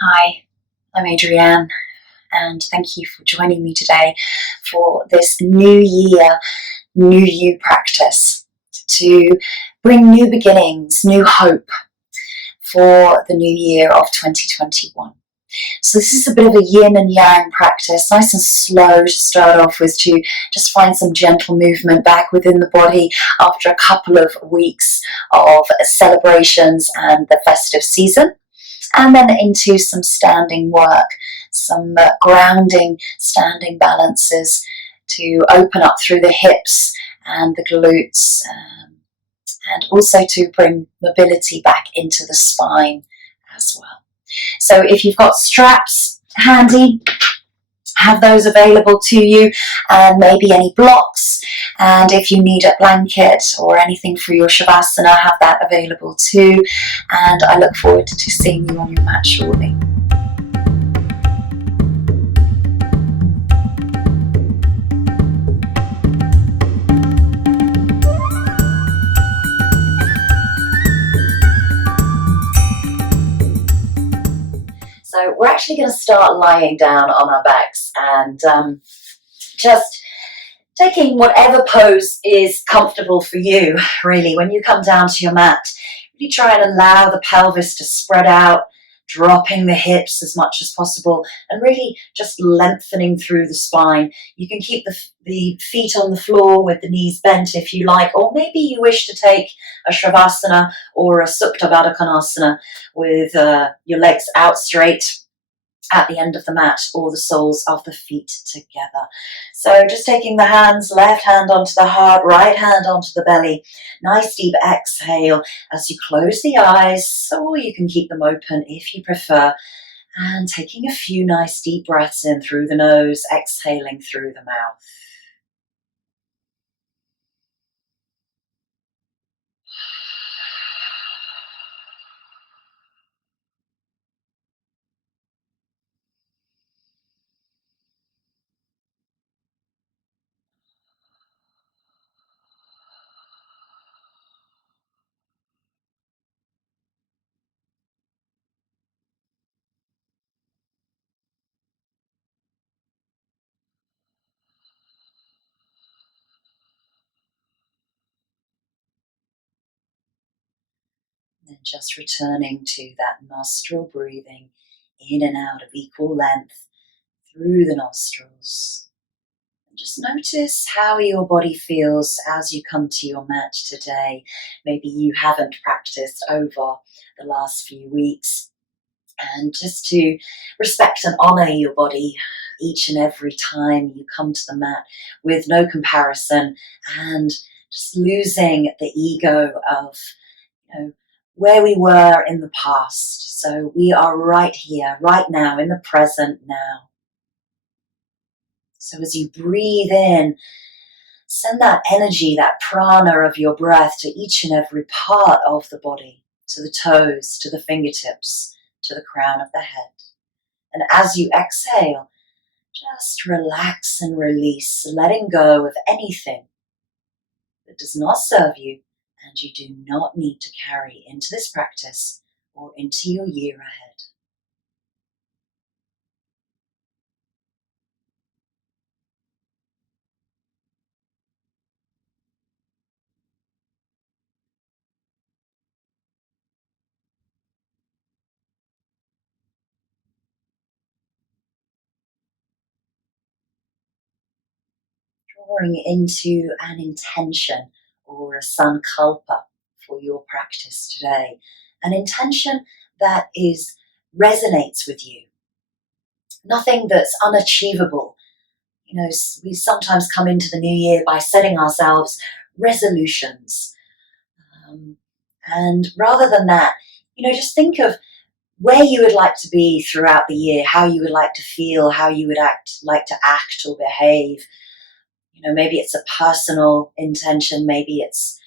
Hi, I'm Adrianne, and thank you for joining me today for this New Year, New You practice to bring new beginnings, new hope for the new year of 2021. So this is a bit of a yin and yang practice, nice and slow to start off with, to just find some gentle movement back within the body after a couple of weeks of celebrations and the festive season. And then into some standing work, some grounding standing balances to open up through the hips and the glutes, and also to bring mobility back into the spine as well. So if you've got straps handy, have those available to you, and maybe any blocks, and if you need a blanket or anything for your shavasana, have that available too. And I look forward to seeing you on your mat shortly. So we're actually going to start lying down on our backs and just taking whatever pose is comfortable for you, really. When you come down to your mat, really try and allow the pelvis to spread out, dropping the hips as much as possible, and really just lengthening through the spine. You can keep the feet on the floor with the knees bent if you like, or maybe you wish to take a Shavasana or a Supta Baddha Konasana with your legs out straight at the end of the mat, or the soles of the feet together. So just taking the hands, left hand onto the heart, right hand onto the belly. Nice deep exhale as you close the eyes, or you can keep them open if you prefer. And taking a few nice deep breaths in through the nose, exhaling through the mouth. And just returning to that nostril breathing in and out of equal length through the nostrils. And just notice how your body feels as you come to your mat today. Maybe you haven't practiced over the last few weeks. And just to respect and honor your body each and every time you come to the mat, with no comparison, and just losing the ego of, where we were in the past. So we are right here, right now, in the present now. So as you breathe in, send that energy, that prana of your breath to each and every part of the body, to the toes, to the fingertips, to the crown of the head. And as you exhale, just relax and release, letting go of anything that does not serve you and you do not need to carry into this practice or into your year ahead. Drawing into an intention or a sankalpa for your practice today, an intention that resonates with you, nothing that's unachievable. We sometimes come into the new year by setting ourselves resolutions, and rather than that, just think of where you would like to be throughout the year, how you would like to feel, how you would like to act or behave. Maybe it's a personal intention, maybe it's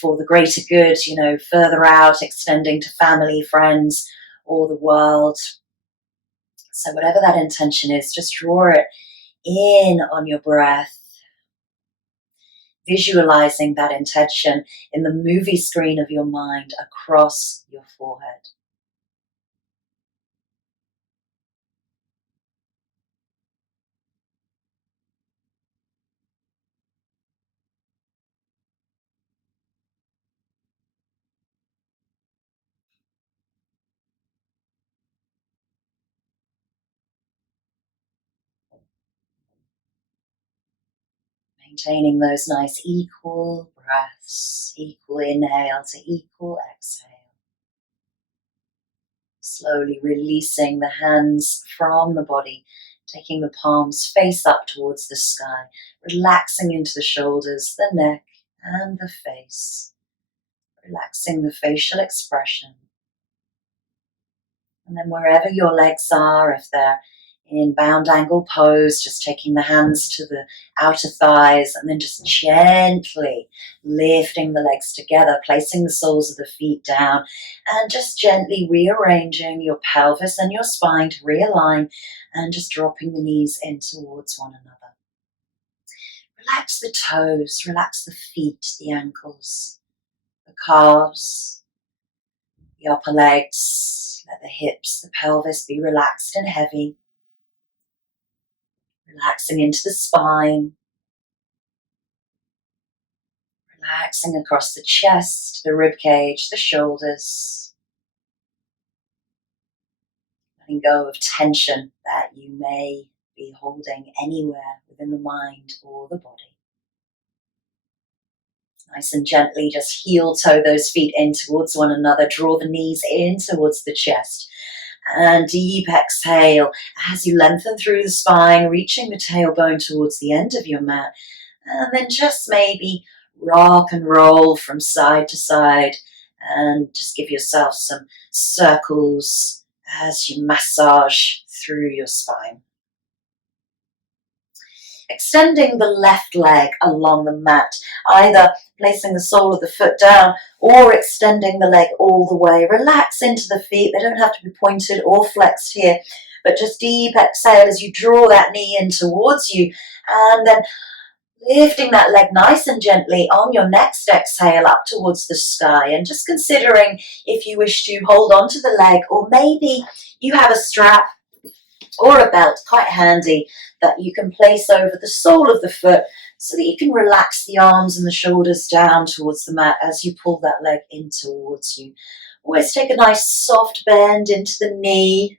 for the greater good, further out, extending to family, friends, or the world. So whatever that intention is, just draw it in on your breath, visualizing that intention in the movie screen of your mind across your forehead. Maintaining those nice equal breaths, equal inhale to equal exhale. Slowly releasing the hands from the body, taking the palms face up towards the sky, relaxing into the shoulders, the neck, and the face. Relaxing the facial expression. And then wherever your legs are, if they're in bound angle pose, just taking the hands to the outer thighs and then just gently lifting the legs together, placing the soles of the feet down and just gently rearranging your pelvis and your spine to realign and just dropping the knees in towards one another. Relax the toes, relax the feet, the ankles, the calves, the upper legs. Let the hips, the pelvis be relaxed and heavy. Relaxing into the spine. Relaxing across the chest, the rib cage, the shoulders. Letting go of tension that you may be holding anywhere within the mind or the body. Nice and gently just heel toe those feet in towards one another. Draw the knees in towards the chest. And deep exhale as you lengthen through the spine, reaching the tailbone towards the end of your mat. And then just maybe rock and roll from side to side and just give yourself some circles as you massage through your spine. Extending the left leg along the mat, either placing the sole of the foot down or extending the leg all the way. Relax into the feet. They don't have to be pointed or flexed here, but just deep exhale as you draw that knee in towards you, and then lifting that leg nice and gently on your next exhale up towards the sky, and just considering if you wish to hold on to the leg, or maybe you have a strap or a belt, quite handy, that you can place over the sole of the foot so that you can relax the arms and the shoulders down towards the mat as you pull that leg in towards you. Always take a nice soft bend into the knee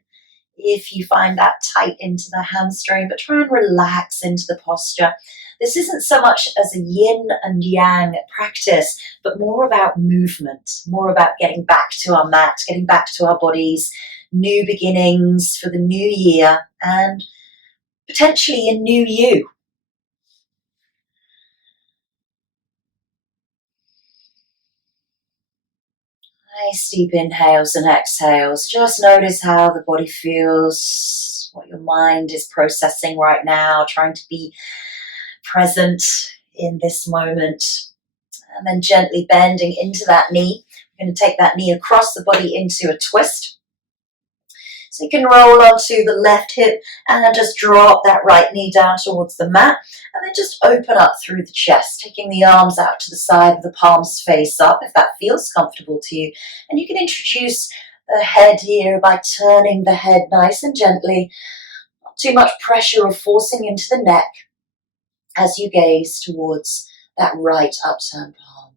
if you find that tight into the hamstring, but try and relax into the posture. This isn't so much as a yin and yang practice, but more about movement, more about getting back to our mat, getting back to our bodies, new beginnings for the new year, and potentially a new you. Nice deep inhales and exhales. Just notice how the body feels, what your mind is processing right now, trying to be present in this moment. And then gently bending into that knee. We're going to take that knee across the body into a twist. So you can roll onto the left hip and just drop that right knee down towards the mat. And then just open up through the chest, taking the arms out to the side, the palms face up if that feels comfortable to you. And you can introduce the head here by turning the head nice and gently. Not too much pressure or forcing into the neck as you gaze towards that right upturned palm.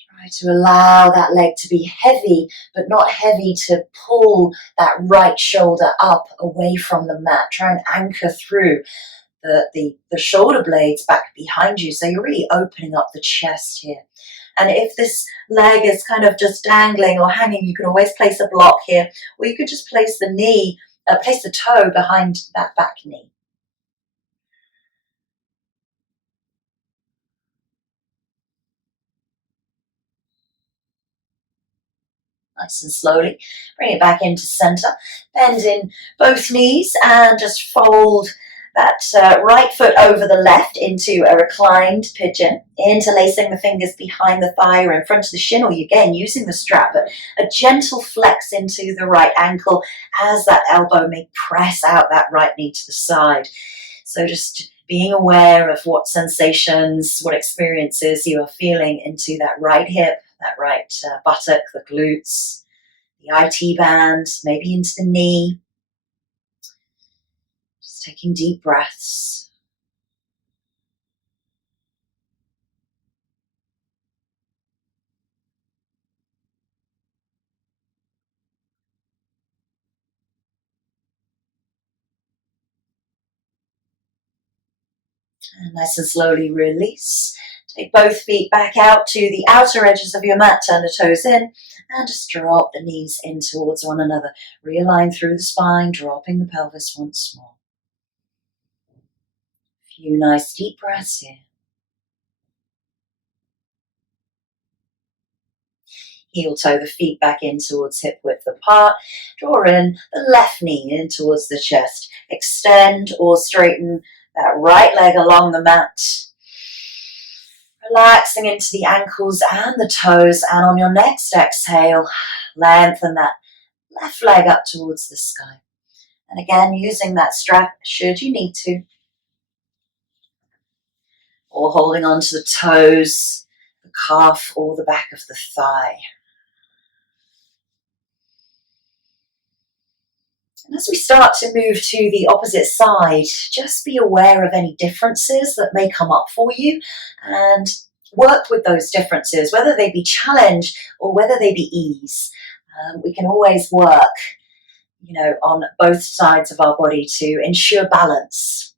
Try to allow that leg to be heavy, but not heavy to pull that right shoulder up away from the mat. Try and anchor through the shoulder blades back behind you. So you're really opening up the chest here. And if this leg is kind of just dangling or hanging, you can always place a block here, or you could just place place the toe behind that back knee. Nice and slowly, bring it back into center. Bend in both knees and just fold that right foot over the left into a reclined pigeon, interlacing the fingers behind the thigh or in front of the shin, or again using the strap, but a gentle flex into the right ankle as that elbow may press out that right knee to the side. So just being aware of what sensations, what experiences you are feeling into that right hip, that right buttock, the glutes, the IT band, maybe into the knee. Just taking deep breaths. And nice and slowly release. Take both feet back out to the outer edges of your mat, turn the toes in, and just drop the knees in towards one another. Realign through the spine, dropping the pelvis once more. A few nice deep breaths here. Heel toe the feet back in towards hip width apart. Draw in the left knee in towards the chest. Extend or straighten that right leg along the mat. Relaxing into the ankles and the toes, and on your next exhale, lengthen that left leg up towards the sky. And again, using that strap should you need to, or holding on to the toes, the calf, or the back of the thigh. And as we start to move to the opposite side, just be aware of any differences that may come up for you and work with those differences, whether they be challenge or whether they be ease. We can always work, on both sides of our body to ensure balance.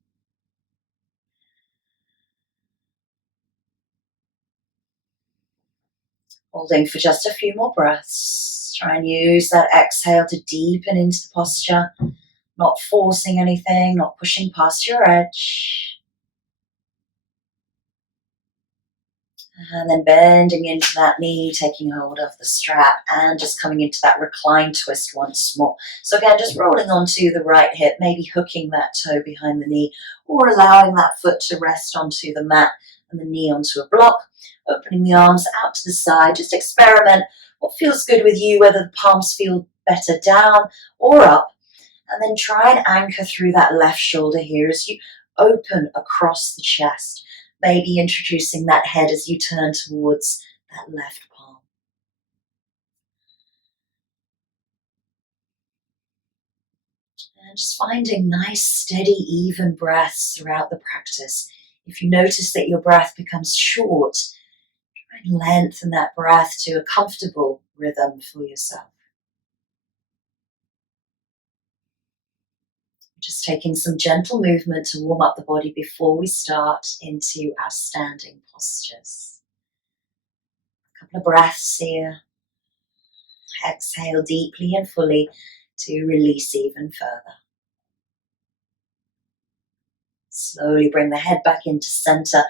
Holding for just a few more breaths. Try and use that exhale to deepen into the posture, not forcing anything, not pushing past your edge. And then bending into that knee, taking hold of the strap and just coming into that recline twist once more. So again, just rolling onto the right hip, maybe hooking that toe behind the knee or allowing that foot to rest onto the mat and the knee onto a block. Opening the arms out to the side. Just experiment what feels good with you, whether the palms feel better down or up. And then try and anchor through that left shoulder here as you open across the chest. Maybe introducing that head as you turn towards that left palm. And just finding nice, steady, even breaths throughout the practice. If you notice that your breath becomes short, try and lengthen that breath to a comfortable rhythm for yourself. Just taking some gentle movement to warm up the body before we start into our standing postures. A couple of breaths here. Exhale deeply and fully to release even further. Slowly bring the head back into center,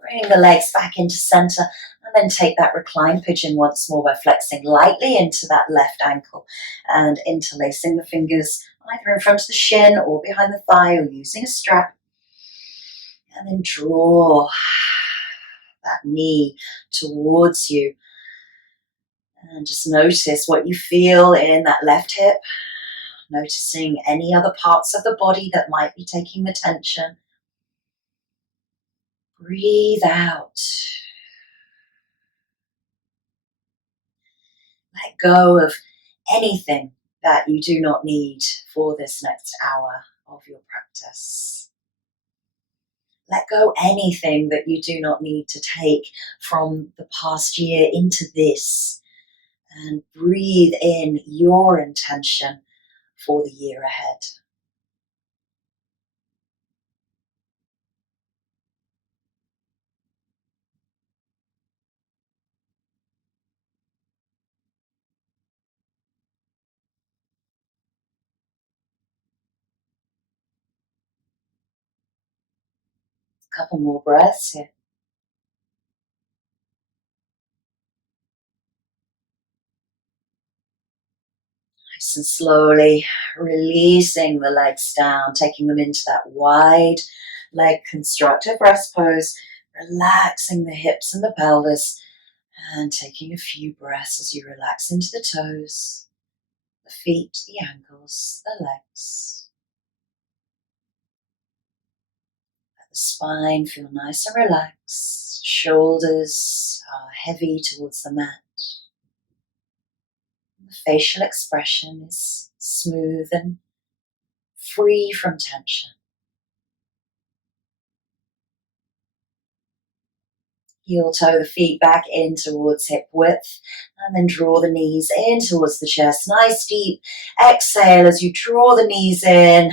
bring the legs back into center, and then take that reclined pigeon once more by flexing lightly into that left ankle and interlacing the fingers either in front of the shin or behind the thigh or using a strap. And then draw that knee towards you. And just notice what you feel in that left hip. Noticing any other parts of the body that might be taking the tension. Breathe out. Let go of anything that you do not need for this next hour of your practice. Let go anything that you do not need to take from the past year into this, and breathe in your intention for the year ahead. A couple more breaths here. Nice and slowly releasing the legs down, taking them into that wide leg constructive rest pose, relaxing the hips and the pelvis, and taking a few breaths as you relax into the toes, the feet, the ankles, the legs. Let the spine feel nice and relaxed. Shoulders are heavy towards the mat. The facial expression is smooth and free from tension. Heel toe the feet back in towards hip width, and then draw the knees in towards the chest. Nice deep exhale as you draw the knees in.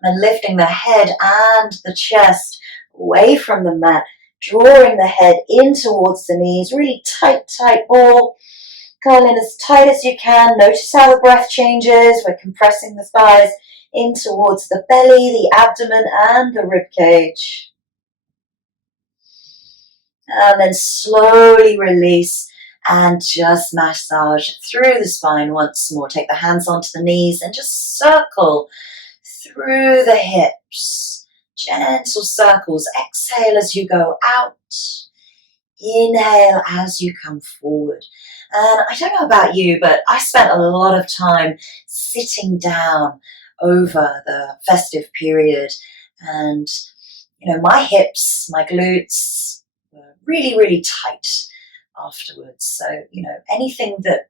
And And lifting the head and the chest away from the mat, drawing the head in towards the knees, really tight ball. Curl in as tight as you can. Notice how the breath changes. We're compressing the thighs in towards the belly, the abdomen, and the rib cage. And then slowly release and just massage through the spine once more. Take the hands onto the knees and just circle through the hips. Gentle circles. Exhale as you go out. Inhale as you come forward. And I don't know about you, but I spent a lot of time sitting down over the festive period. And, my hips, my glutes were really tight afterwards. So, anything that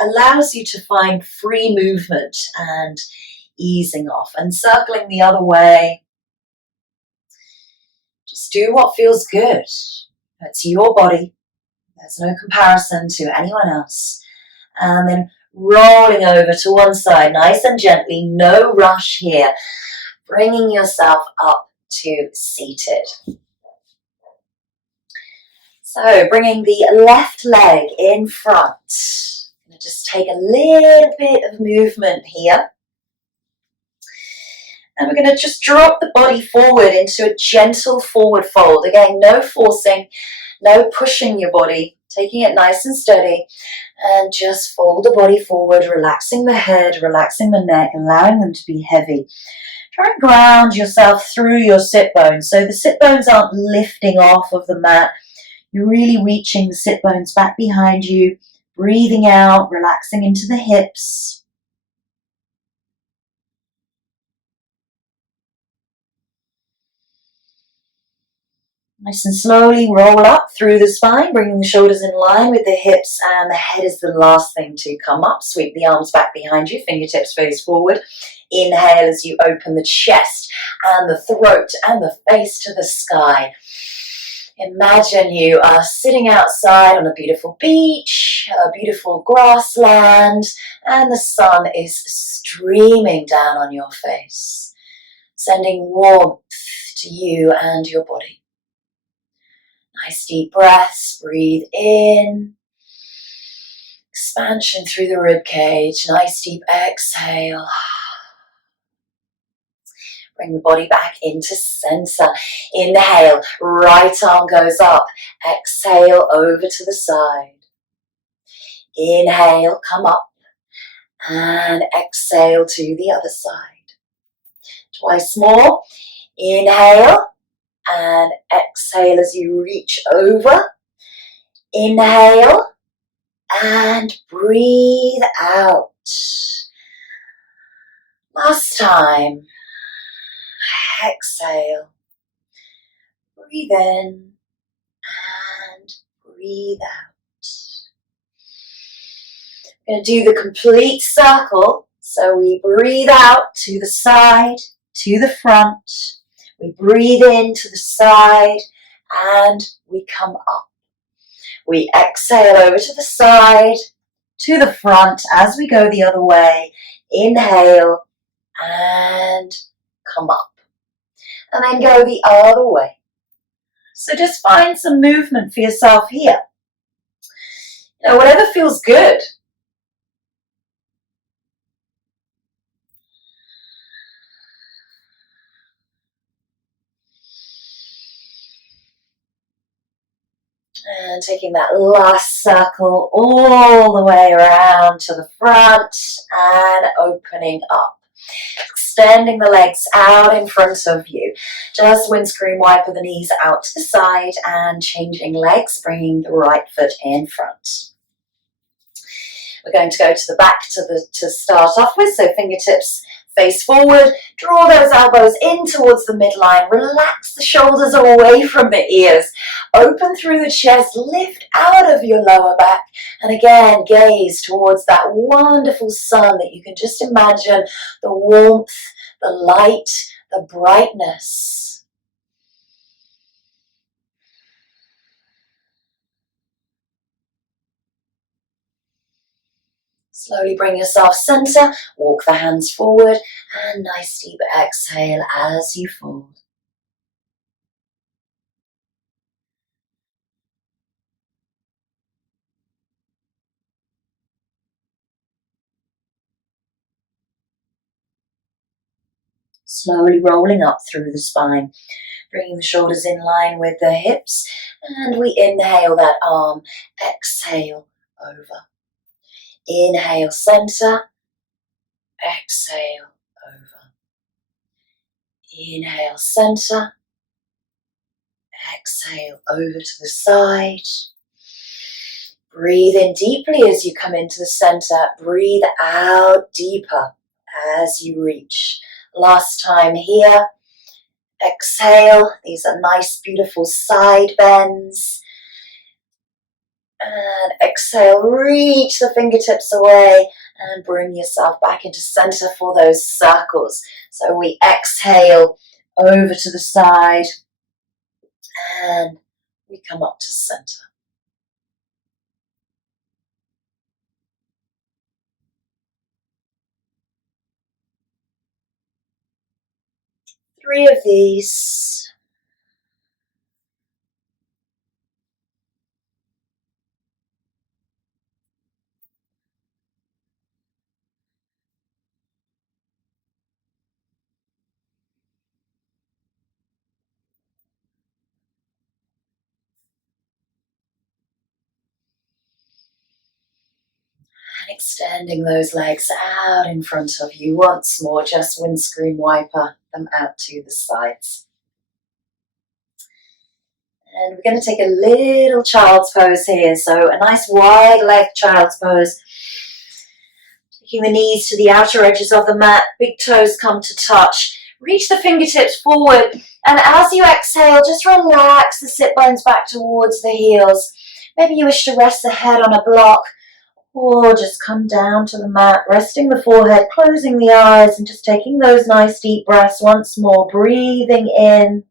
allows you to find free movement and easing off and circling the other way. Just do what feels good. It's your body. There's no comparison to anyone else. And then rolling over to one side, nice and gently, no rush here. Bringing yourself up to seated. So bringing the left leg in front. Just take a little bit of movement here. And we're going to just drop the body forward into a gentle forward fold. Again, no forcing, no pushing your body. Taking it nice and steady. And just fold the body forward, relaxing the head, relaxing the neck, allowing them to be heavy. Try and ground yourself through your sit bones. So the sit bones aren't lifting off of the mat. You're really reaching the sit bones back behind you. Breathing out, relaxing into the hips. Nice and slowly roll up through the spine, bringing the shoulders in line with the hips, and the head is the last thing to come up. Sweep the arms back behind you, fingertips face forward. Inhale as you open the chest and the throat and the face to the sky. Imagine you are sitting outside on a beautiful beach, a beautiful grassland, and the sun is streaming down on your face, sending warmth to you and your body. Nice deep breaths, breathe in, expansion through the rib cage, nice deep exhale. Bring the body back into center. Inhale, right arm goes up, exhale over to the side. Inhale, come up, and exhale to the other side. Twice more, inhale, and exhale as you reach over. Inhale and breathe out. Last time. Exhale. Breathe in and breathe out. We're going to do the complete circle. So we breathe out to the side, to the front. We breathe in to the side and we come up. We exhale over to the side, to the front as we go the other way. Inhale and come up. And then go the other way. So just find some movement for yourself here. Whatever feels good. And taking that last circle all the way around to the front and opening up. Extending the legs out in front of you. Just windscreen wiper the knees out to the side and changing legs, bringing the right foot in front. We're going to go to the back to start off with, so fingertips face forward, draw those elbows in towards the midline, relax the shoulders away from the ears, open through the chest, lift out of your lower back, and again gaze towards that wonderful sun that you can just imagine, the warmth, the light, the brightness. Slowly bring yourself center, walk the hands forward, and nice deep exhale as you fold. Slowly rolling up through the spine, bringing the shoulders in line with the hips, and we inhale that arm, exhale over. Inhale center, exhale over. Inhale center, exhale over to the side. Breathe in deeply as you come into the center. Breathe out deeper as you reach. Last time here. Exhale. These are nice, beautiful side bends. And exhale, reach the fingertips away and bring yourself back into center for those circles. So we exhale over to the side and we come up to center. Three of these. And extending those legs out in front of you once more, just windscreen wiper them out to the sides. And we're going to take a little child's pose here. So a nice wide leg child's pose. Taking the knees to the outer edges of the mat, big toes come to touch. Reach the fingertips forward, and as you exhale, just relax the sit bones back towards the heels. Maybe you wish to rest the head on a block, or just come down to the mat, resting the forehead, closing the eyes, and just taking those nice deep breaths once more, breathing in.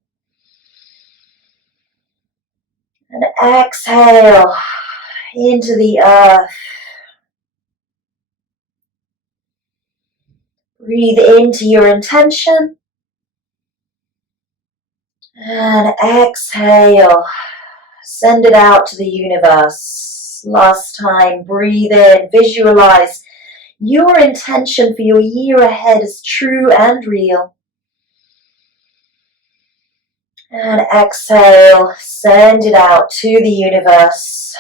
And exhale into the earth. Breathe into your intention. And exhale. Send it out to the universe. Last time, breathe in. Visualize your intention for your year ahead is true and real. And exhale. Send it out to the universe.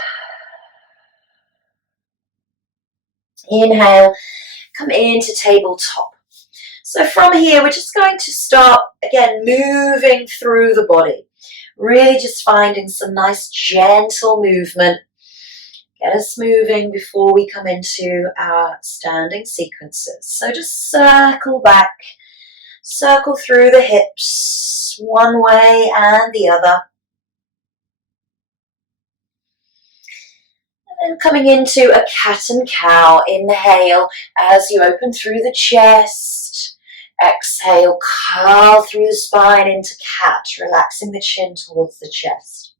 Inhale. Come into tabletop. So from here, we're just going to start, again, moving through the body. Really just finding some nice gentle movement. Get us moving before we come into our standing sequences. So just circle back, circle through the hips, one way and the other. And then coming into a cat and cow. Inhale as you open through the chest. Exhale, curl through the spine into cat, relaxing the chin towards the chest.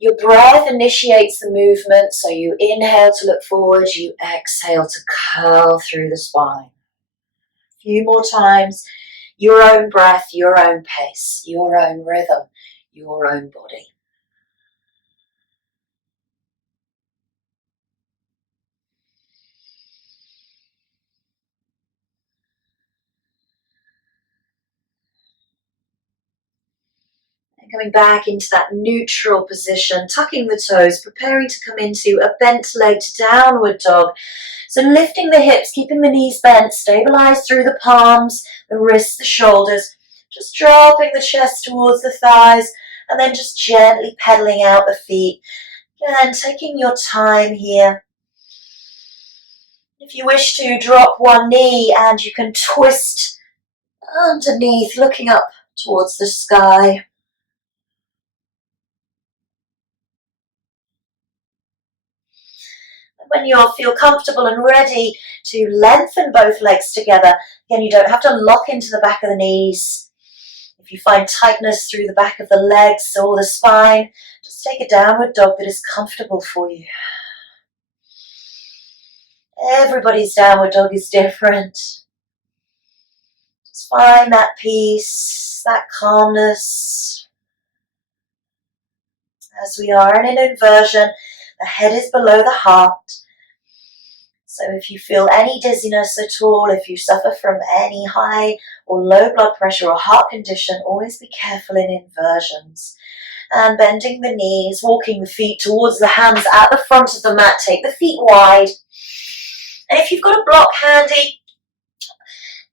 Your breath initiates the movement, so you inhale to look forward, you exhale to curl through the spine. A few more times, your own breath, your own pace, your own rhythm, your own body. Coming back into that neutral position, tucking the toes, preparing to come into a bent-legged downward dog. So lifting the hips, keeping the knees bent, stabilize through the palms, the wrists, the shoulders, just dropping the chest towards the thighs, and then just gently pedaling out the feet. Again, taking your time here. If you wish to, drop one knee and you can twist underneath, looking up towards the sky. When you feel comfortable and ready to lengthen both legs together, again, you don't have to lock into the back of the knees. If you find tightness through the back of the legs or the spine, just take a downward dog that is comfortable for you. Everybody's downward dog is different. Just find that peace, that calmness. As we are in an inversion, the head is below the heart. So if you feel any dizziness at all, if you suffer from any high or low blood pressure or heart condition, always be careful in inversions. And bending the knees, walking the feet towards the hands at the front of the mat. Take the feet wide. And if you've got a block handy,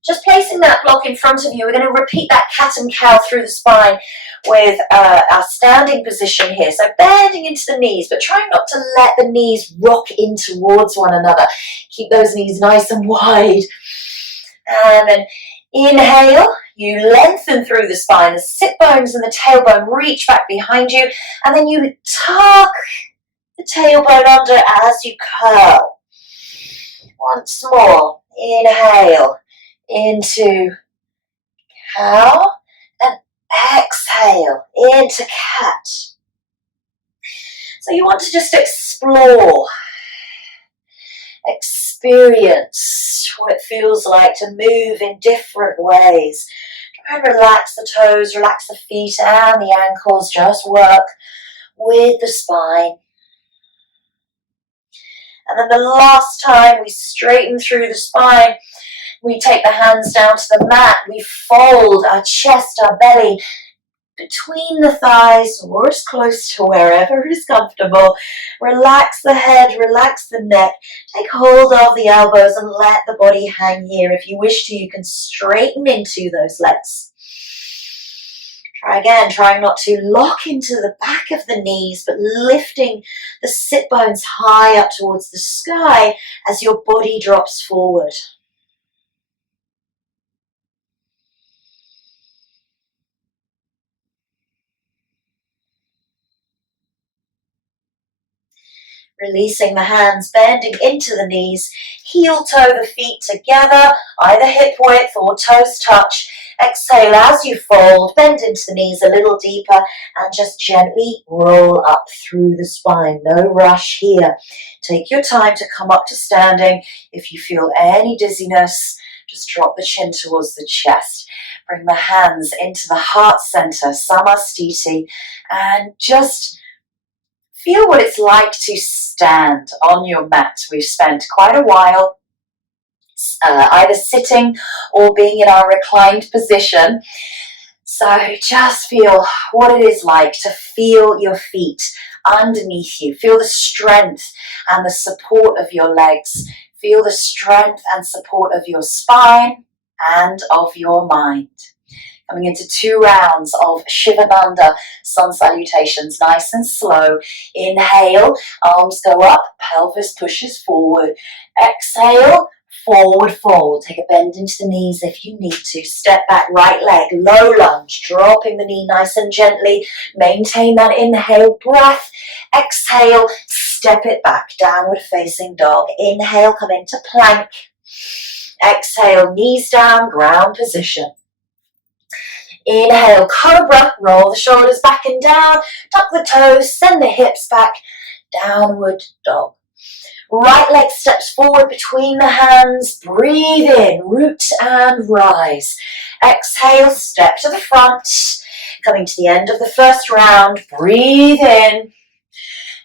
just placing that block in front of you, we're going to repeat that cat and cow through the spine with our standing position here. So bending into the knees, but trying not to let the knees rock in towards one another. Keep those knees nice and wide. And then inhale, you lengthen through the spine. The sit bones and the tailbone reach back behind you. And then you tuck the tailbone under as you curl. Once more, inhale into cow and exhale into cat. So you want to just explore, experience what it feels like to move in different ways. Try and relax the toes, relax the feet and the ankles, just work with the spine. And then the last time we straighten through the spine, we take the hands down to the mat, we fold our chest, our belly between the thighs or as close to wherever is comfortable. Relax the head, relax the neck, take hold of the elbows and let the body hang here. If you wish to, you can straighten into those legs. Try again, trying not to lock into the back of the knees, but lifting the sit bones high up towards the sky as your body drops forward. Releasing the hands, bending into the knees, heel toe the feet together, either hip width or toes touch. Exhale as you fold, bend into the knees a little deeper and just gently roll up through the spine. No rush here. Take your time to come up to standing. If you feel any dizziness, just drop the chin towards the chest. Bring the hands into the heart center, Samastiti, and just feel what it's like to stand on your mat. We've spent quite a while either sitting or being in our reclined position. So just feel what it is like to feel your feet underneath you. Feel the strength and the support of your legs. Feel the strength and support of your spine and of your mind. Coming into 2 rounds of Shivananda sun salutations, nice and slow. Inhale, arms go up, pelvis pushes forward. Exhale, forward fold. Take a bend into the knees if you need to. Step back, right leg, low lunge, dropping the knee nice and gently. Maintain that inhale breath. Exhale, step it back, downward facing dog. Inhale, come into plank. Exhale, knees down, ground position. Inhale, cobra, roll the shoulders back and down, tuck the toes, send the hips back, downward dog. Right leg steps forward between the hands, breathe in, root and rise. Exhale, step to the front, coming to the end of the first round, breathe in,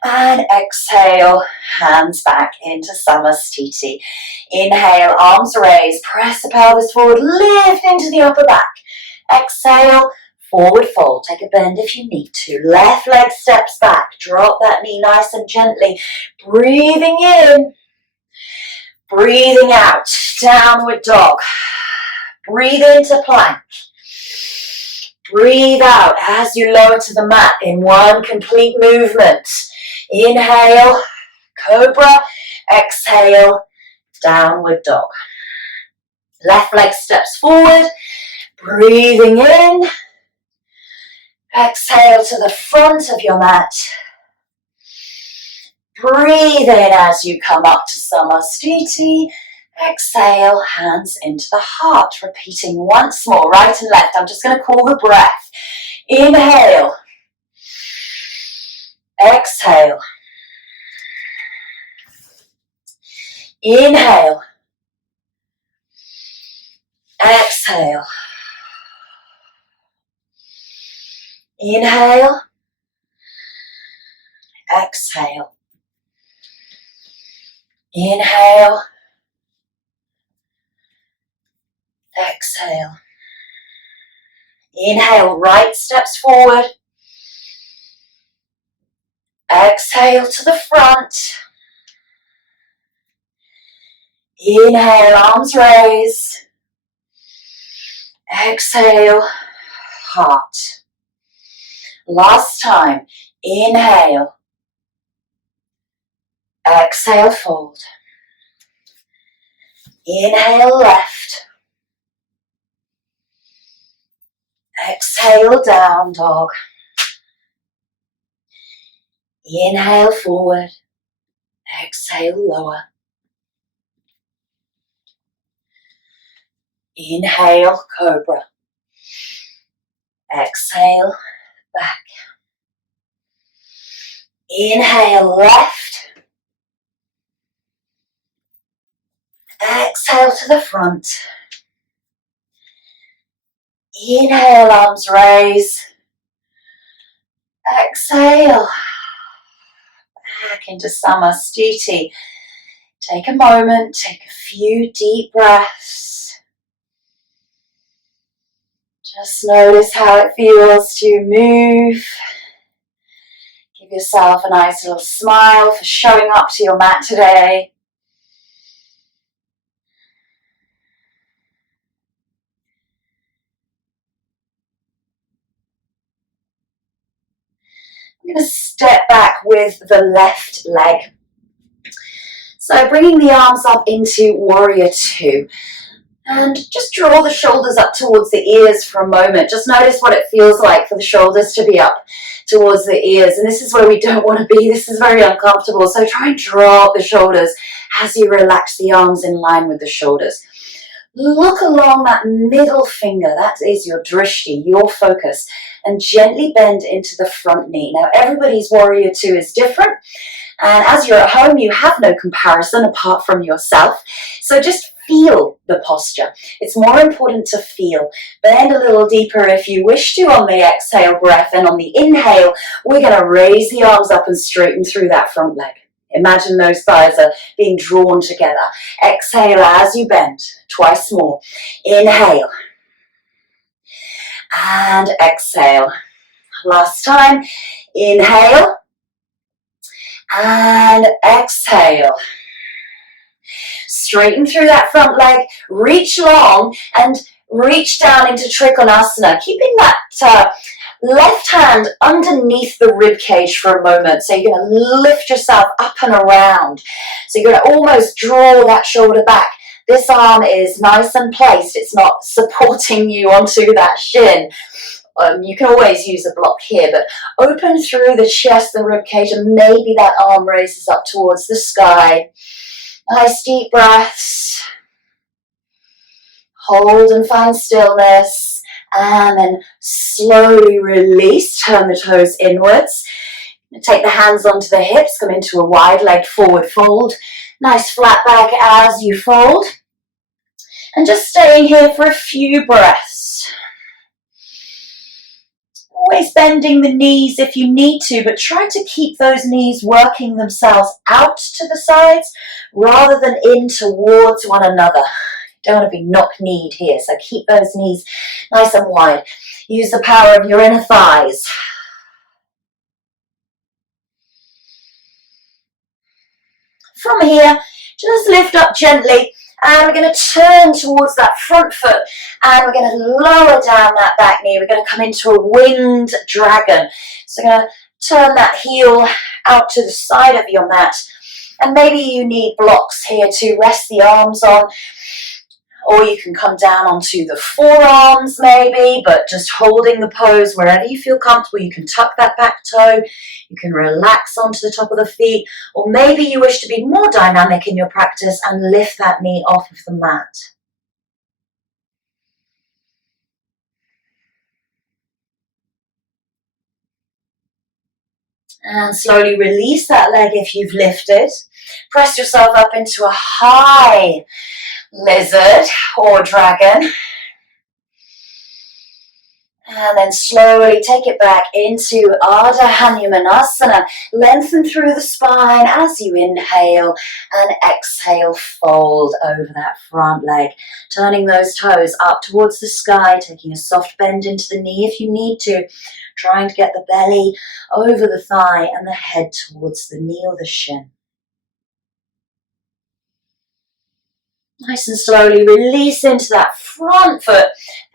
and exhale, hands back into Samastiti. Inhale, arms raised, press the pelvis forward, lift into the upper back. Exhale, forward fold. Take a bend if you need to. Left leg steps back. Drop that knee nice and gently. Breathing in. Breathing out. Downward dog. Breathe into plank. Breathe out as you lower to the mat in one complete movement. Inhale, cobra. Exhale, downward dog. Left leg steps forward. Breathing in, exhale to the front of your mat. Breathe in as you come up to Samastiti. Exhale, hands into the heart. Repeating once more, right and left. I'm just going to call the breath. Inhale. Exhale. Inhale. Exhale. Inhale. Exhale. Inhale. Exhale. Inhale, right steps forward. Exhale to the front. Inhale, arms raise. Exhale, heart. Last time. Inhale. Exhale, fold. Inhale, left. Exhale, down dog. Inhale, forward. Exhale, lower. Inhale, cobra. Exhale, back. Inhale, left. Exhale to the front. Inhale, arms raise. Exhale. Back into Samasthiti. Take a moment, take a few deep breaths. Just notice how it feels to move. Give yourself a nice little smile for showing up to your mat today. I'm going to step back with the left leg. So bringing the arms up into warrior two. And just draw the shoulders up towards the ears for a moment. Just notice what it feels like for the shoulders to be up towards the ears. And this is where we don't want to be. This is very uncomfortable. So try and draw up the shoulders as you relax the arms in line with the shoulders. Look along that middle finger. That is your drishti, your focus. And gently bend into the front knee. Now everybody's warrior two is different. And as you're at home, you have no comparison apart from yourself. So just feel the posture. It's more important to feel. Bend a little deeper if you wish to on the exhale breath. And on the inhale, we're going to raise the arms up and straighten through that front leg. Imagine those thighs are being drawn together. Exhale as you bend. Twice more. Inhale. And exhale. Last time. Inhale. And exhale. Straighten through that front leg, reach long and reach down into Trikonasana, keeping that left hand underneath the rib cage for a moment. So you're going to lift yourself up and around. So you're going to almost draw that shoulder back. This arm is nice and placed. It's not supporting you onto that shin. You can always use a block here, but open through the chest, the rib cage, and maybe that arm raises up towards the sky. Nice deep breaths. Hold and find stillness. And then slowly release. Turn the toes inwards. Take the hands onto the hips. Come into a wide-legged forward fold. Nice flat back as you fold. And just staying here for a few breaths. Always bending the knees if you need to, but try to keep those knees working themselves out to the sides rather than in towards one another. Don't want to be knock-kneed here, so keep those knees nice and wide. Use the power of your inner thighs. From here, just lift up gently. And we're going to turn towards that front foot and we're going to lower down that back knee. We're going to come into a winged dragon. So we're going to turn that heel out to the side of your mat. And maybe you need blocks here to rest the arms on. Or you can come down onto the forearms maybe, but just holding the pose wherever you feel comfortable. You can tuck that back toe. You can relax onto the top of the feet. Or maybe you wish to be more dynamic in your practice and lift that knee off of the mat. And slowly release that leg if you've lifted. Press yourself up into a high lizard or dragon. And then slowly take it back into Ardha Hanumanasana. Lengthen through the spine as you inhale and exhale, fold over that front leg. Turning those toes up towards the sky, taking a soft bend into the knee if you need to. Trying to get the belly over the thigh and the head towards the knee or the shin. Nice and slowly release into that front foot,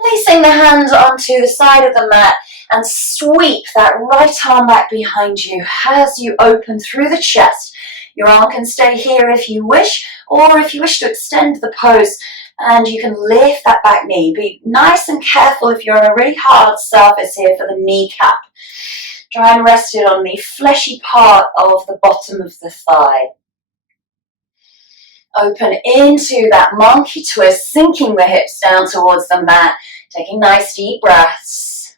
placing the hands onto the side of the mat and sweep that right arm back behind you as you open through the chest. Your arm can stay here if you wish, or if you wish to extend the pose, and you can lift that back knee. Be nice and careful if you're on a really hard surface here for the kneecap. Try and rest it on the fleshy part of the bottom of the thigh. Open into that monkey twist, sinking the hips down towards the mat, taking nice deep breaths.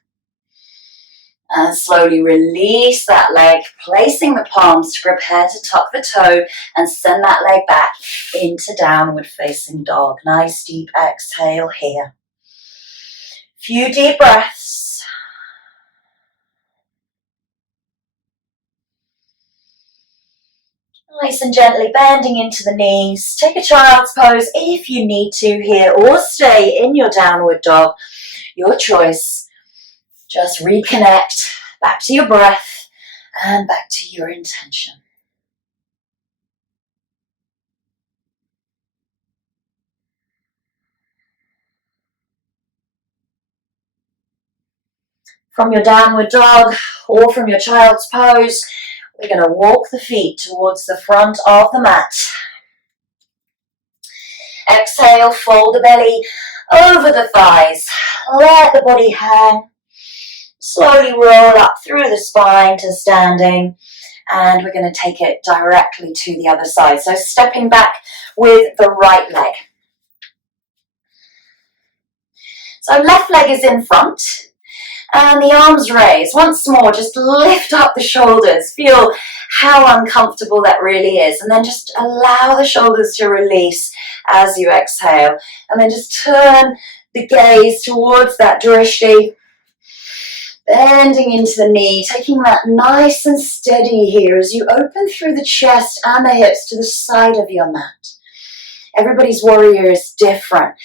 And slowly release that leg, placing the palms to prepare to tuck the toe and send that leg back into downward facing dog. Nice deep exhale here. Few deep breaths. Nice and gently bending into the knees. Take a child's pose if you need to here, or stay in your downward dog. Your choice. Just reconnect back to your breath and back to your intention. From your downward dog or from your child's pose, we're going to walk the feet towards the front of the mat. Exhale, fold the belly over the thighs. Let the body hang. Slowly roll up through the spine to standing. And we're going to take it directly to the other side. So stepping back with the right leg. So left leg is in front. And the arms raise. Once more, just lift up the shoulders. Feel how uncomfortable that really is. And then just allow the shoulders to release as you exhale. And then just turn the gaze towards that drishti. Bending into the knee, taking that nice and steady here as you open through the chest and the hips to the side of your mat. Everybody's warrior is different.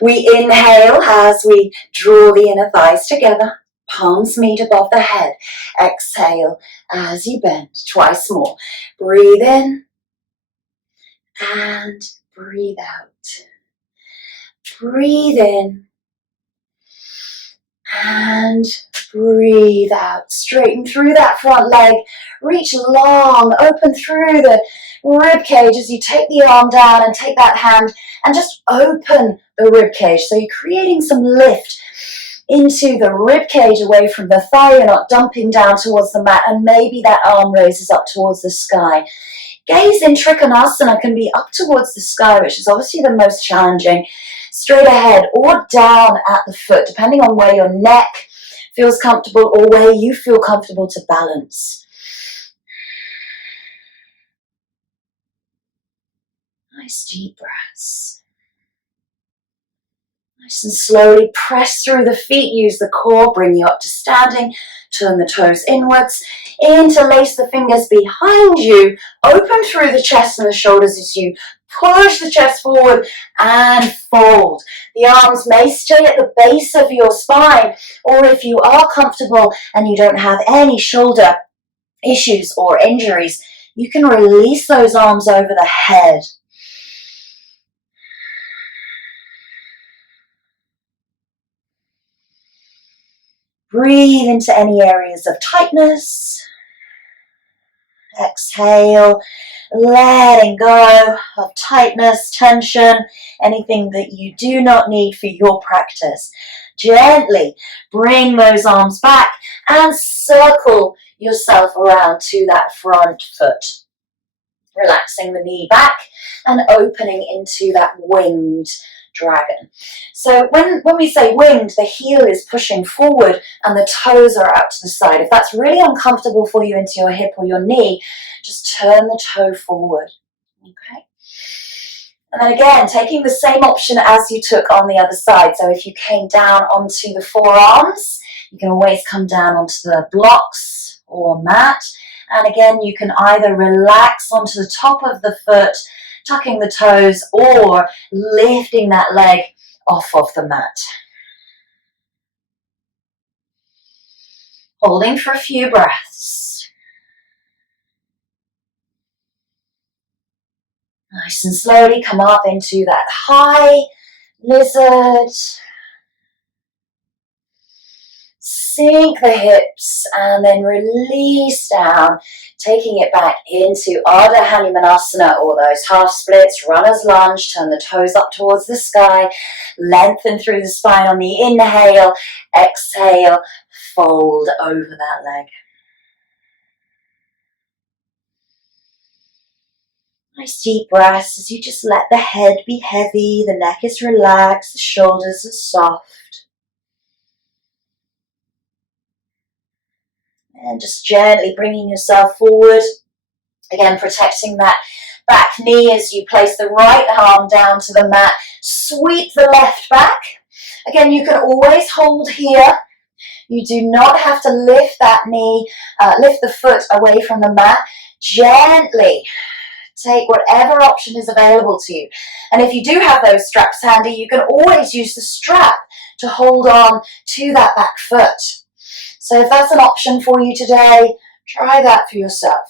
We inhale as we draw the inner thighs together. Palms meet above the head. Exhale as you bend twice more. Breathe in and breathe out. Breathe in and breathe out. Straighten through that front leg. Reach long, open through the rib cage as you take the arm down and take that hand and just open the rib cage. So you're creating some lift into the rib cage away from the thigh. You're not dumping down towards the mat, and maybe that arm raises up towards the sky. Gaze in Trikonasana can be up towards the sky, which is obviously the most challenging. Straight ahead or down at the foot, depending on where your neck feels comfortable or where you feel comfortable to balance. Nice deep breaths. Nice and slowly press through the feet, use the core, bring you up to standing, turn the toes inwards, interlace the fingers behind you, open through the chest and the shoulders as you push the chest forward and fold. The arms may stay at the base of your spine, or if you are comfortable and you don't have any shoulder issues or injuries, you can release those arms over the head. Breathe into any areas of tightness. Exhale, letting go of tightness, tension, anything that you do not need for your practice. Gently bring those arms back and circle yourself around to that front foot. Relaxing the knee back and opening into that winged dragon. So when we say winged, the heel is pushing forward and the toes are out to the side. If that's really uncomfortable for you into your hip or your knee, just turn the toe forward. Okay. And then again, taking the same option as you took on the other side. So if you came down onto the forearms, you can always come down onto the blocks or mat. And again, you can either relax onto the top of the foot, tucking the toes, or lifting that leg off of the mat. Holding for a few breaths. Nice and slowly come up into that high lizard. Sink the hips and then release down, taking it back into Ardha Hanumanasana, or those half splits, runner's lunge. Turn the toes up towards the sky, lengthen through the spine on the inhale, exhale, fold over that leg. Nice deep breaths as you just let the head be heavy, the neck is relaxed, the shoulders are soft. And just gently bringing yourself forward. Again, protecting that back knee as you place the right arm down to the mat. Sweep the left back. Again, you can always hold here. You do not have to lift that knee, lift the foot away from the mat. Gently take whatever option is available to you. And if you do have those straps handy, you can always use the strap to hold on to that back foot. So if that's an option for you today, try that for yourself.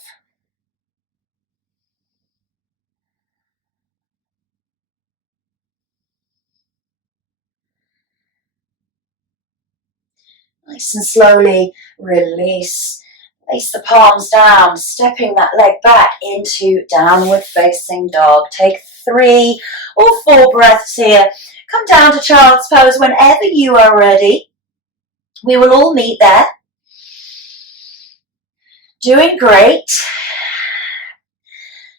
Nice and slowly release. Place the palms down, stepping that leg back into downward facing dog. Take 3 or 4 breaths here. Come down to child's pose whenever you are ready. We will all meet there. Doing great.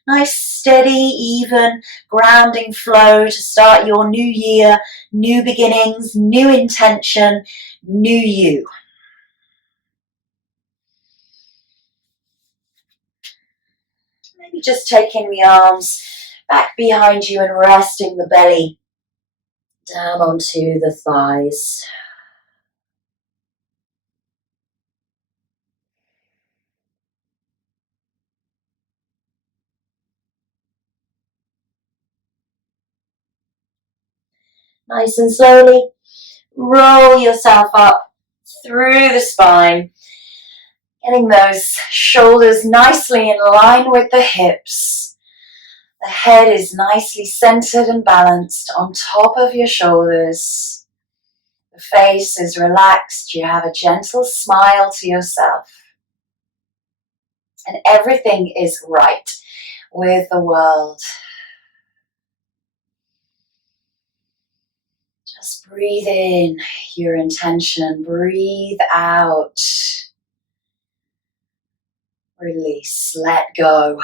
Nice, steady, even, grounding flow to start your new year, new beginnings, new intention, new you. Maybe just taking the arms back behind you and resting the belly down onto the thighs. Nice and slowly roll yourself up through the spine, getting those shoulders nicely in line with the hips. The head is nicely centered and balanced on top of your shoulders. The face is relaxed. You have a gentle smile to yourself. And everything is right with the world. Just breathe in your intention. Breathe out. Release. Let go.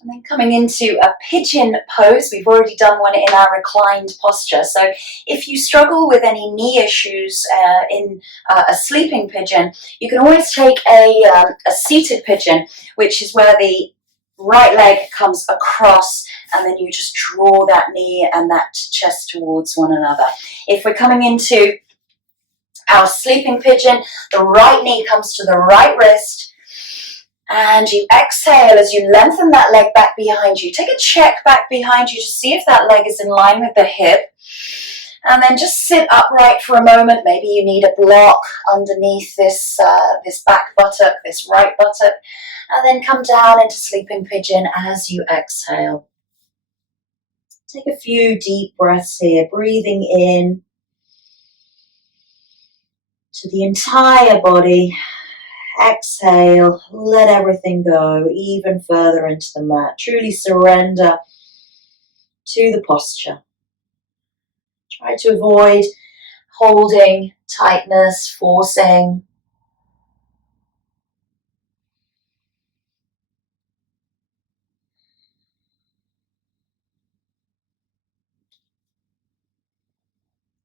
And then coming into a pigeon pose. We've already done one in our reclined posture. So if you struggle with any knee issues in a sleeping pigeon, you can always take a seated pigeon, which is where the right leg comes across and then you just draw that knee and that chest towards one another. If we're coming into our sleeping pigeon, the right knee comes to the right wrist. And you exhale as you lengthen that leg back behind you. Take a check back behind you to see if that leg is in line with the hip. And then just sit upright for a moment. Maybe you need a block underneath this back buttock, this right buttock. And then come down into sleeping pigeon as you exhale. Take a few deep breaths here, breathing in to the entire body. Exhale, let everything go even further into the mat. Truly surrender to the posture. Try to avoid holding, tightness, forcing.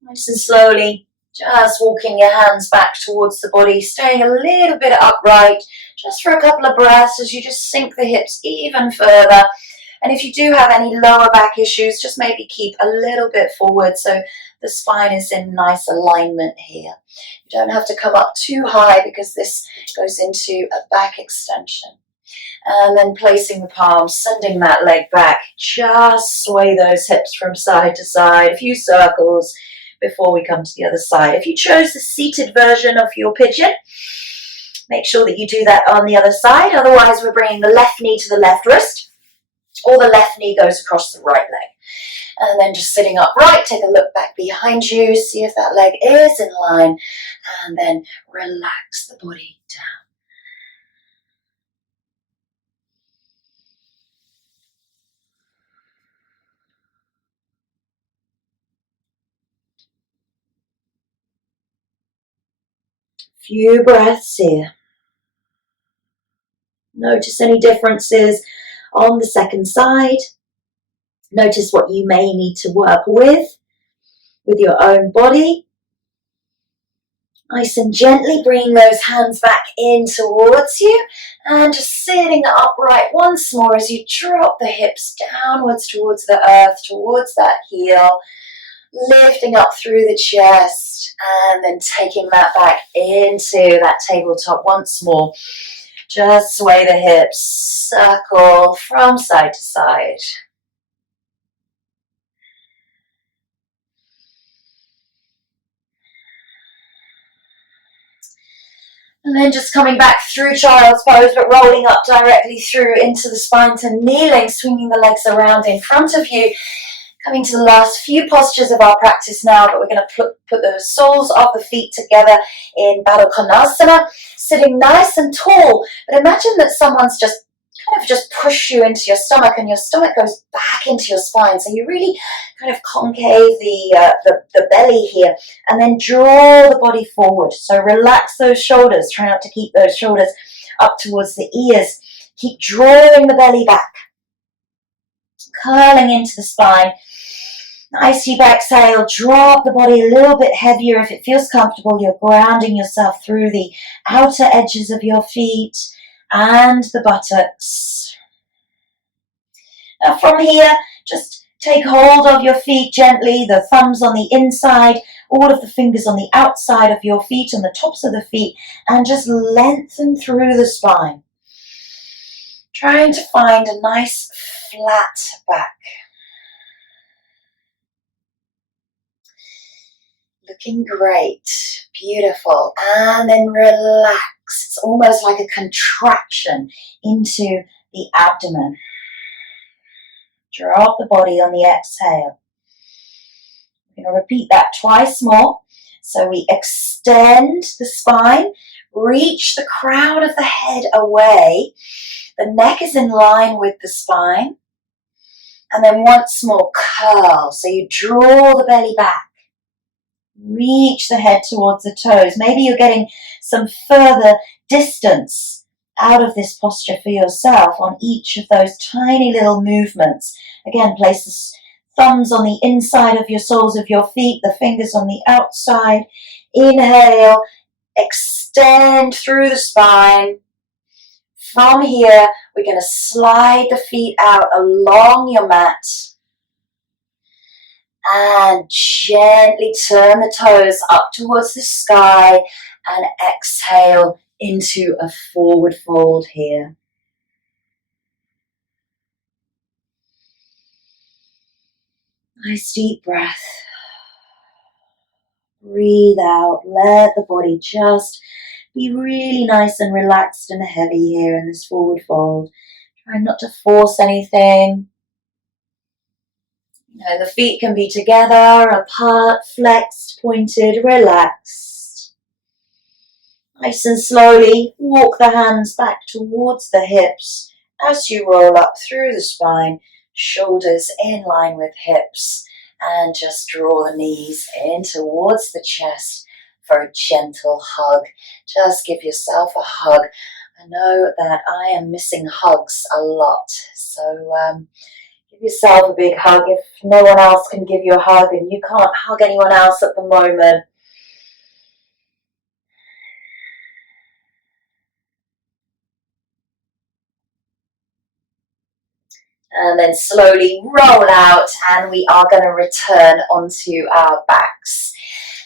Nice and slowly, just walking your hands back towards the body, staying a little bit upright, just for a couple of breaths as you just sink the hips even further. And if you do have any lower back issues, just maybe keep a little bit forward so the spine is in nice alignment here. You don't have to come up too high because this goes into a back extension. And then placing the palms, sending that leg back, just sway those hips from side to side, a few circles before we come to the other side. If you chose the seated version of your pigeon, make sure that you do that on the other side. Otherwise, we're bringing the left knee to the left wrist, or the left knee goes across the right leg. And then just sitting upright, take a look back behind you, see if that leg is in line, and then relax the body down. Few breaths here. Notice any differences on the second side. Notice what you may need to work with your own body. Nice and gently bring those hands back in towards you and just sitting upright once more as you drop the hips downwards towards the earth, towards that heel, lifting up through the chest and then taking that back into that tabletop once more. Just sway the hips, circle from side to side. And then just coming back through child's pose, but rolling up directly through into the spine to kneeling, swinging the legs around in front of you. Coming to the last few postures of our practice now, but we're going to put the soles of the feet together in Baddha Konasana, sitting nice and tall. But imagine that someone's just kind of just push you into your stomach and your stomach goes back into your spine. So you really kind of concave the belly here and then draw the body forward. So relax those shoulders. Try not to keep those shoulders up towards the ears. Keep drawing the belly back. Curling into the spine. Nice deep exhale, drop the body a little bit heavier. If it feels comfortable, you're grounding yourself through the outer edges of your feet and the buttocks. Now from here, just take hold of your feet gently, the thumbs on the inside, all of the fingers on the outside of your feet, on the tops of the feet, and just lengthen through the spine. Trying to find a nice flat back. Looking great, beautiful, and then relax. It's almost like a contraction into the abdomen. Drop the body on the exhale. We're going to repeat that twice more. So we extend the spine, reach the crown of the head away. The neck is in line with the spine. And then once more, curl. So you draw the belly back. Reach the head towards the toes. Maybe you're getting some further distance out of this posture for yourself on each of those tiny little movements. Again, place the thumbs on the inside of your soles of your feet, the fingers on the outside. Inhale, extend through the spine. From here, we're going to slide the feet out along your mat. And gently turn the toes up towards the sky and exhale into a forward fold here. Nice deep breath. Breathe out. Let the body just be really nice and relaxed and heavy here in this forward fold. Try not to force anything. The feet can be together, apart, flexed, pointed, relaxed. Nice and slowly walk the hands back towards the hips as you roll up through the spine, shoulders in line with hips, and just draw the knees in towards the chest for a gentle hug. Just give yourself a hug. I know that I am missing hugs a lot, so Give yourself a big hug if no one else can give you a hug and you can't hug anyone else at the moment. And then slowly roll out, and we are going to return onto our backs.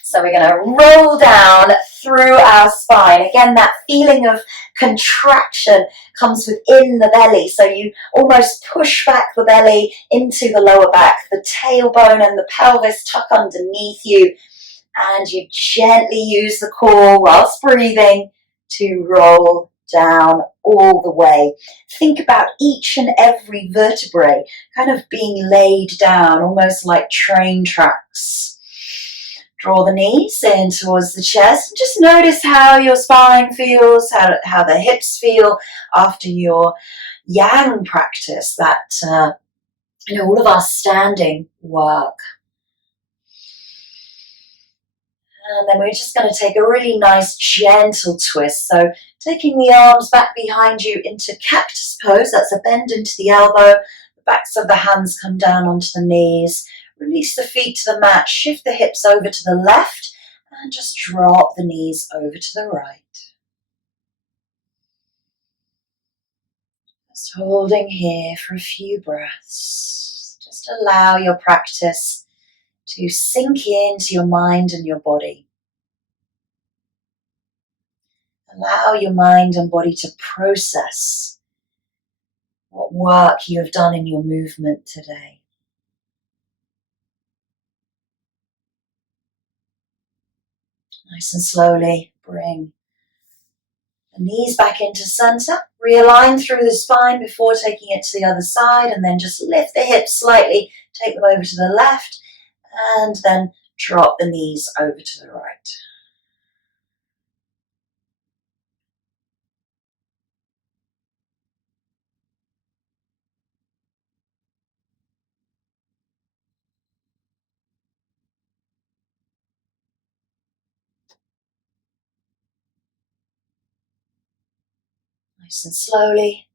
So we're going to roll down through our spine. Again, that feeling of contraction comes within the belly. So you almost push back the belly into the lower back. The tailbone and the pelvis tuck underneath you. And you gently use the core whilst breathing to roll down all the way. Think about each and every vertebrae kind of being laid down, almost like train tracks. Draw the knees in towards the chest. Just notice how your spine feels, how the hips feel after your yang practice, that all of our standing work. And then we're just going to take a really nice gentle twist. So taking the arms back behind you into cactus pose. That's a bend into the elbow. The backs of the hands come down onto the knees. Release the feet to the mat. Shift the hips over to the left. And just drop the knees over to the right. Just holding here for a few breaths. Just allow your practice to sink into your mind and your body. Allow your mind and body to process what work you have done in your movement today. Nice and slowly bring the knees back into center. Realign through the spine before taking it to the other side, and then just lift the hips slightly, take them over to the left, and then drop the knees over to the right. Nice and slowly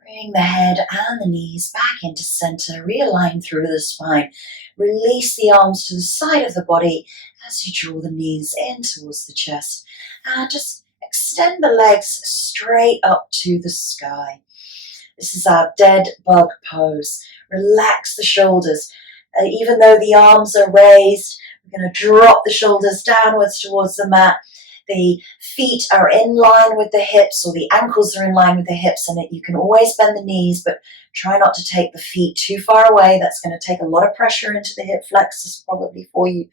bring the head and the knees back into center. Realign through the spine. Release the arms to the side of the body as you draw the knees in towards the chest. And just extend the legs straight up to the sky. This is our dead bug pose. Relax the shoulders. Even though the arms are raised, we're going to drop the shoulders downwards towards the mat. The feet are in line with the hips, or the ankles are in line with the hips, and you can always bend the knees, but try not to take the feet too far away. That's going to take a lot of pressure into the hip flexors probably for you,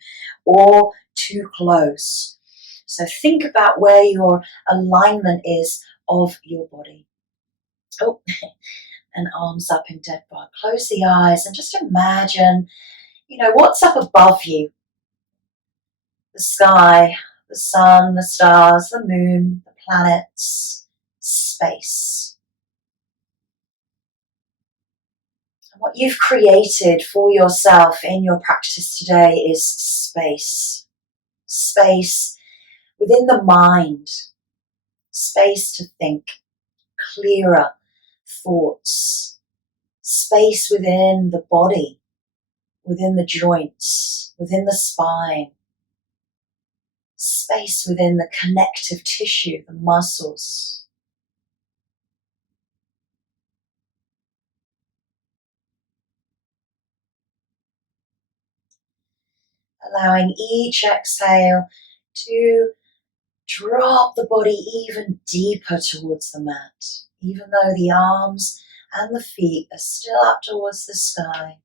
or too close. So think about where your alignment is of your body. Oh, and arms up in dead bug. Close the eyes and just imagine, what's up above you. The sky, the sun, the stars, the moon, the planets, space. And what you've created for yourself in your practice today is space. Space within the mind. Space to think clearer thoughts. Space within the body, within the joints, within the spine. Space within the connective tissue, the muscles. Allowing each exhale to drop the body even deeper towards the mat, even though the arms and the feet are still up towards the sky.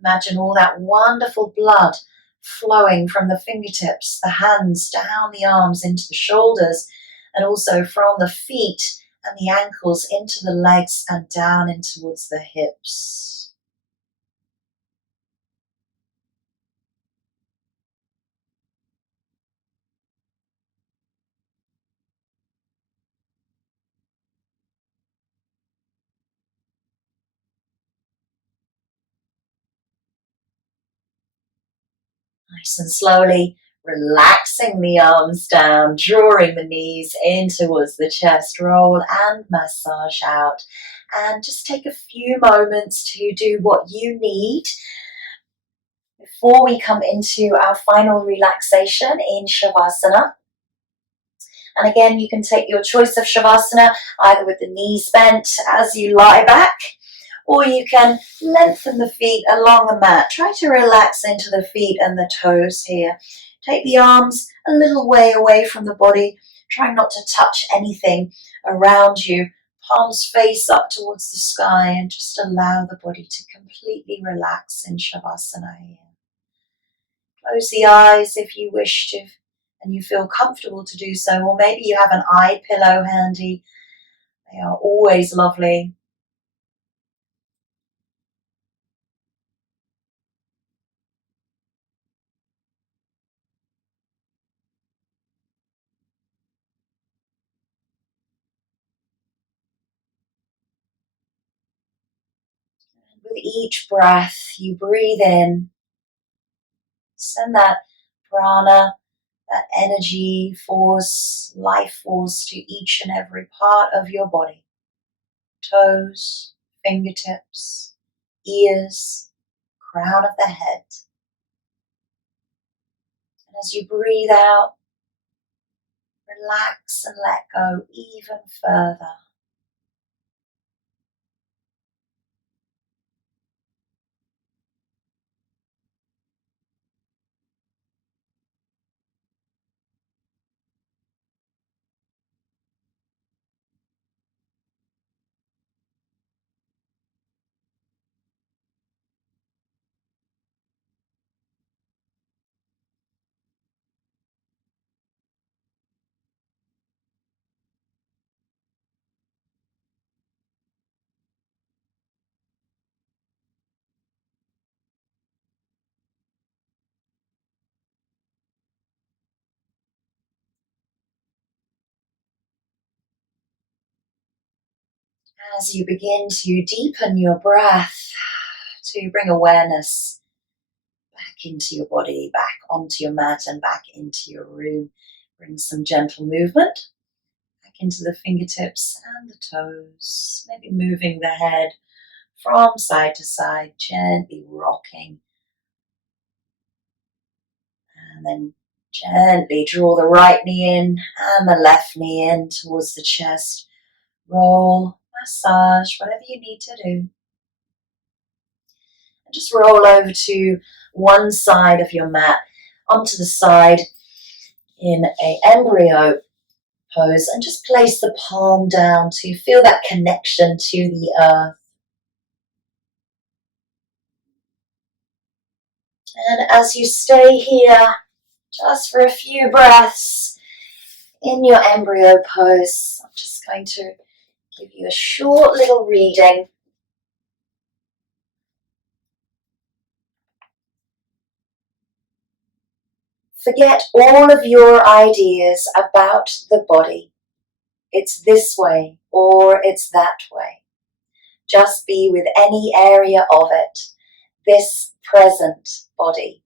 Imagine all that wonderful blood flowing from the fingertips, the hands, down the arms into the shoulders, and also from the feet and the ankles into the legs and down in towards the hips. Nice and slowly Relaxing the arms down, drawing the knees in towards the chest, roll and massage out. And just take a few moments to do what you need before we come into our final relaxation in Shavasana. And again, you can take your choice of Shavasana, either with the knees bent as you lie back, or you can lengthen the feet along the mat. Try to relax into the feet and the toes here. Take the arms a little way away from the body. Try not to touch anything around you. Palms face up towards the sky, and just allow the body to completely relax in Shavasana here. Close the eyes if you wish to, and you feel comfortable to do so, or maybe you have an eye pillow handy. They are always lovely. And with each breath, you breathe in, send that prana, that energy force, life force to each and every part of your body. Toes, fingertips, ears, crown of the head. And as you breathe out, relax and let go even further. As you begin to deepen your breath, to bring awareness back into your body, back onto your mat and back into your room, bring some gentle movement back into the fingertips and the toes, maybe moving the head from side to side, gently rocking, and then gently draw the right knee in and the left knee in towards the chest. Roll, massage, whatever you need to do. And just roll over to one side of your mat, onto the side in an embryo pose, and just place the palm down to feel that connection to the earth. And as you stay here, just for a few breaths in your embryo pose, I'm just going to give you a short little reading. Forget all of your ideas about the body. It's this way or it's that way. Just be with any area of it, this present body,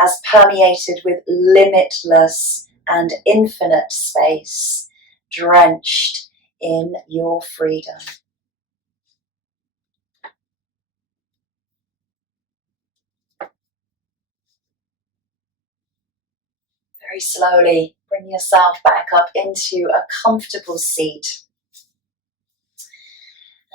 as permeated with limitless and infinite space, drenched in your freedom. Very slowly bring yourself back up into a comfortable seat.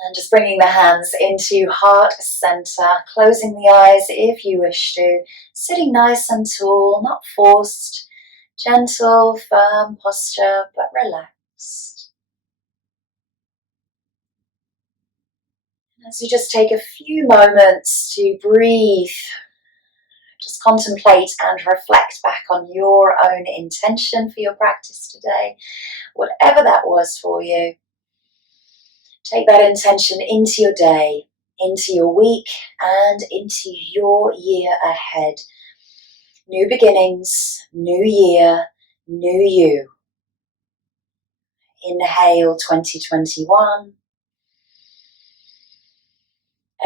And just bringing the hands into heart center, closing the eyes if you wish to, sitting nice and tall, not forced, gentle, firm posture, but relaxed. As you just take a few moments to breathe, just contemplate and reflect back on your own intention for your practice today, whatever that was for you. Take that intention into your day, into your week, and into your year ahead. New beginnings, new year, new you. Inhale 2021.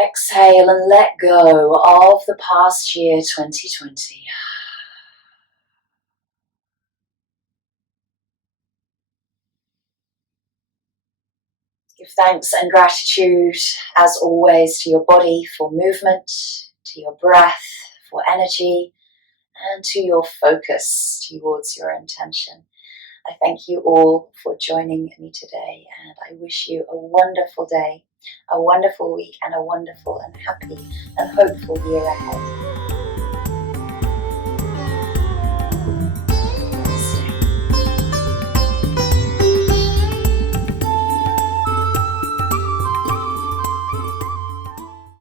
Exhale and let go of the past year 2020. Give thanks and gratitude, as always, to your body for movement, to your breath for energy, and to your focus towards your intention. I thank you all for joining me today, and I wish you a wonderful day, a wonderful week, and a wonderful and happy and hopeful year ahead.